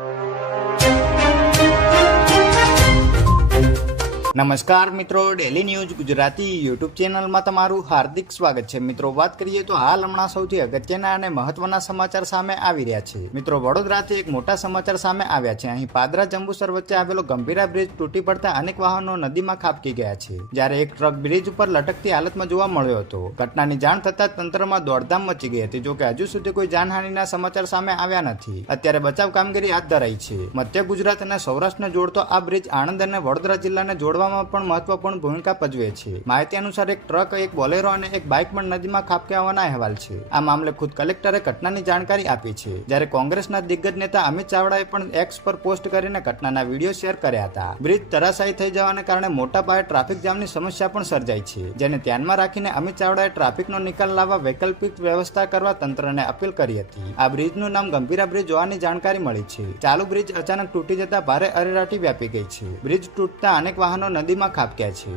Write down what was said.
you. નમસ્કાર મિત્રો daily news Gujarati YouTube ચેનલમાં તમારું હાર્દિક સ્વાગત છે. મિત્રો, વાત કરીએ તો હાલ હમણાં સૌથી અગત્યના અને મહત્વના સમાચાર સામે આવી રહ્યા છે. મિત્રો, વડોદરાથી એક મોટા સમાચાર સામે આવ્યા છે. અહીં પાદરા જંબુસર વચ્ચે આવેલો ગંભીરા બ્રિજ તૂટી પડતા અનેક વાહનો નદીમાં ખાબકી ગયા છે. જ્યારે એક ટ્રક બ્રિજ ઉપર લટકતી હાલતમાં જોવા મળ્યો હતો. ઘટનાની જાણ થતાં તંત્રમાં દોડધામ મચી ગઈ હતી. જોકે હજુ સુધી કોઈ જાનહાનિના સમાચાર સામે આવ્યા નથી. અત્યારે બચાવ કામગીરી હાથ ધરાઈ છે. મધ્ય ગુજરાત અને સૌરાષ્ટ્રને જોડતો આ બ્રિજ આણંદ અને વડોદરા જિલ્લાને જોડવામાં પણ મહત્વપૂર્ણ ભૂમિકા ભજવે છે. માહિતી અનુસાર એક ટ્રક, એક બોલેરો અને એક બાઇક પણ નદીમાં ખાબક્યા હોવાના અહેવાલ છે. આ મામલે ખુદ કલેક્ટરે ઘટનાની જાણકારી આપી છે. જ્યારે કોંગ્રેસના દિગ્ગજ નેતા અમિત ચાવડાએ પણ એક્સ પર પોસ્ટ કરીને ઘટનાના વીડિયો શેર કર્યા હતા. બ્રિજ તરાશાયી થઈ જવાને કારણે મોટા પાયે ટ્રાફિક જામની સમસ્યા પણ સર્જાઈ છે, જેને ધ્યાનમાં રાખીને અમિત ચાવડાએ ટ્રાફિકનો નિકાલ લાવવા વૈકલ્પિક વ્યવસ્થા કરવા તંત્રને અપીલ કરી હતી. આ બ્રિજનું નામ ગંભીરા બ્રિજ હોવાની જાણકારી મળી છે. ચાલુ બ્રિજ અચાનક તૂટી જતા ભારે અરેરાટી વ્યાપી ગઈ છે. બ્રિજ તૂટતા અનેક વાહનો નદીમાં ખાબક્યા છે